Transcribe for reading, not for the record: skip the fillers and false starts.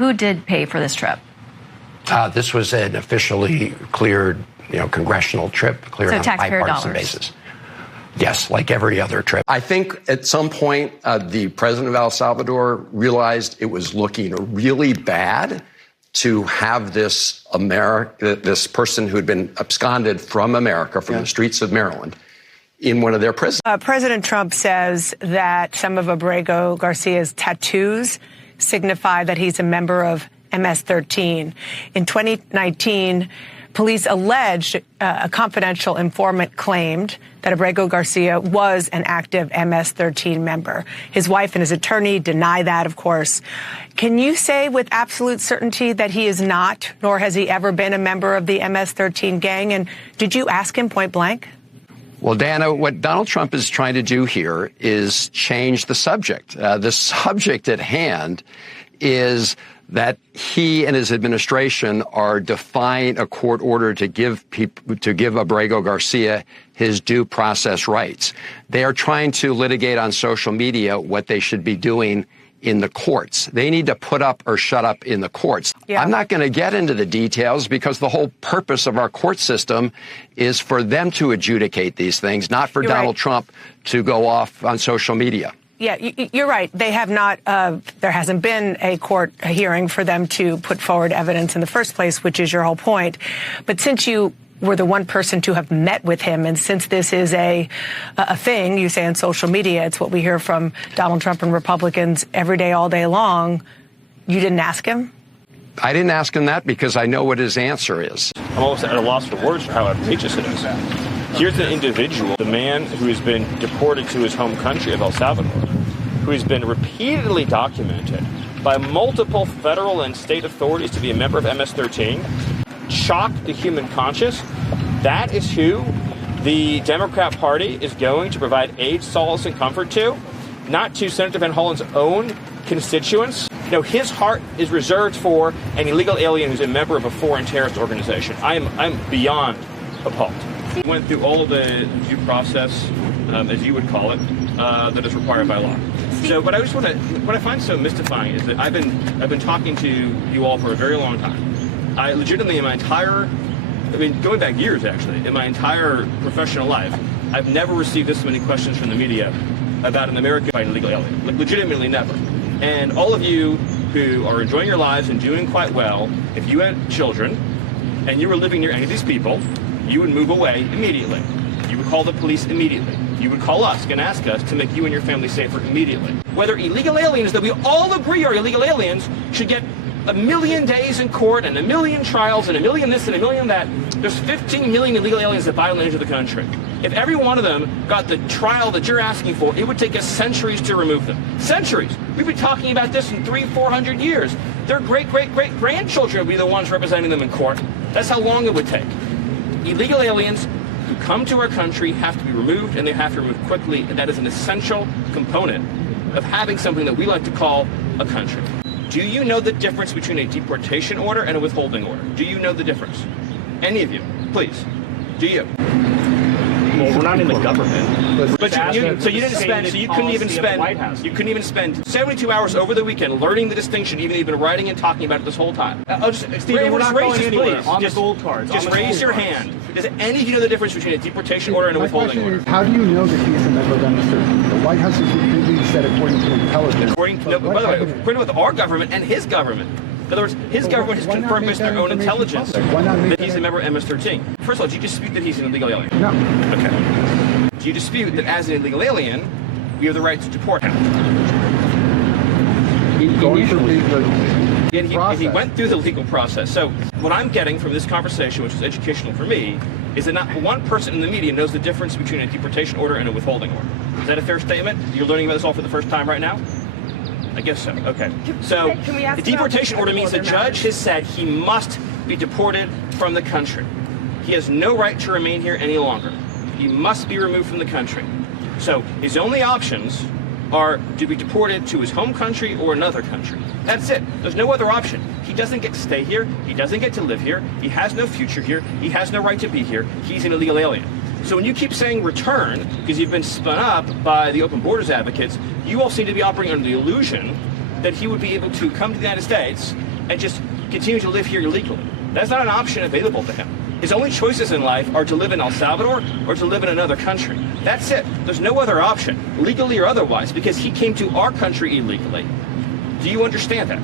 Who did pay for this trip? This was an officially cleared, congressional trip, cleared on a bipartisan basis. Yes, like every other trip. I think at some point, the president of El Salvador realized it was looking really bad to have this person who had been absconded from America, from the streets of Maryland, in one of their prisons. President Trump says that some of Abrego Garcia's tattoos signify that he's a member of MS-13. In 2019, police alleged a confidential informant claimed that Abrego Garcia was an active MS-13 member. His wife and his attorney deny that, of course. Can you say with absolute certainty that he is not, nor has he ever been a member of the MS-13 gang? And did you ask him point blank? Well, Dana, what Donald Trump is trying to do here is change the subject. The subject at hand is that he and his administration are defying a court order to give Abrego Garcia his due process rights. They are trying to litigate on social media what they should be doing in the courts. They need to put up or shut up in the courts. Yeah. I'm not going to get into the details because the whole purpose of our court system is for them to adjudicate these things, not for Donald Trump to go off on social media. Yeah, you're right. They have not, there hasn't been a court hearing for them to put forward evidence in the first place, which is your whole point. But since you were the one person to have met with him, and since this is a thing, you say on social media, it's what we hear from Donald Trump and Republicans every day, all day long, you didn't ask him? I didn't ask him that because I know what his answer is. I'm almost at a loss for words for how outrageous it is. Here's an individual, the man who has been deported to his home country of El Salvador, who has been repeatedly documented by multiple federal and state authorities to be a member of MS-13, shocked the human conscience. That is who the Democrat Party is going to provide aid, solace, and comfort to, not to Senator Van Hollen's own constituents. No, his heart is reserved for an illegal alien who's a member of a foreign terrorist organization. I'm beyond appalled. We went through all of the due process, as you would call it, that is required by law. So, but I just want to, what I find so mystifying is that I've been talking to you all for a very long time. I legitimately, in my entire, going back years actually, in my entire professional life, I've never received this many questions from the media about an American by an illegal alien. Like, legitimately never. And all of you who are enjoying your lives and doing quite well, if you had children and you were living near any of these people, you would move away immediately. You would call the police immediately. You would call us and ask us to make you and your family safer immediately. Whether illegal aliens that we all agree are illegal aliens should get 1 million days in court and 1 million trials and 1 million this and 1 million that. There's 15 million illegal aliens that violate into the country. If every one of them got the trial that you're asking for, it would take us centuries to remove them. Centuries. We've been talking about this in 300-400 years. Their great-great-great-grandchildren would be the ones representing them in court. That's how long it would take. Illegal aliens who come to our country have to be removed, and they have to be removed quickly, and that is an essential component of having something that we like to call a country. Do you know the difference between a deportation order and a withholding order? Do you know the difference? Any of you, please. Do you? Well, we're not in the government. But you couldn't even spend 72 hours over the weekend learning the distinction, even writing and talking about it this whole time. Stephen, we're not going anywhere. On the gold cards. Just raise your hand. Does any of you know the difference between a deportation order and a withholding order? How do you know that he is a member of MS-13? The White House has repeatedly said according to intelligence. According to our government and his government. In other words, his government has confirmed with their own intelligence that he's a member of MS-13. First of all, do you dispute that he's an illegal alien? No. Okay. Do you dispute that as an illegal alien, we have the right to deport him? He went through the legal process. So what I'm getting from this conversation, which is educational for me, is that not one person in the media knows the difference between a deportation order and a withholding order. Is that a fair statement? You're learning about this all for the first time right now? I guess so. Okay. So the deportation order means the judge has said he must be deported from the country. He has no right to remain here any longer. He must be removed from the country. So his only options are to be deported to his home country or another country. That's it. There's no other option. He doesn't get to stay here. He doesn't get to live here. He has no future here. He has no right to be here. He's an illegal alien. So when you keep saying return, because you've been spun up by the open borders advocates, you all seem to be operating under the illusion that he would be able to come to the United States and just continue to live here illegally. That's not an option available to him. His only choices in life are to live in El Salvador or to live in another country. That's it. There's no other option, legally or otherwise, because he came to our country illegally. Do you understand that?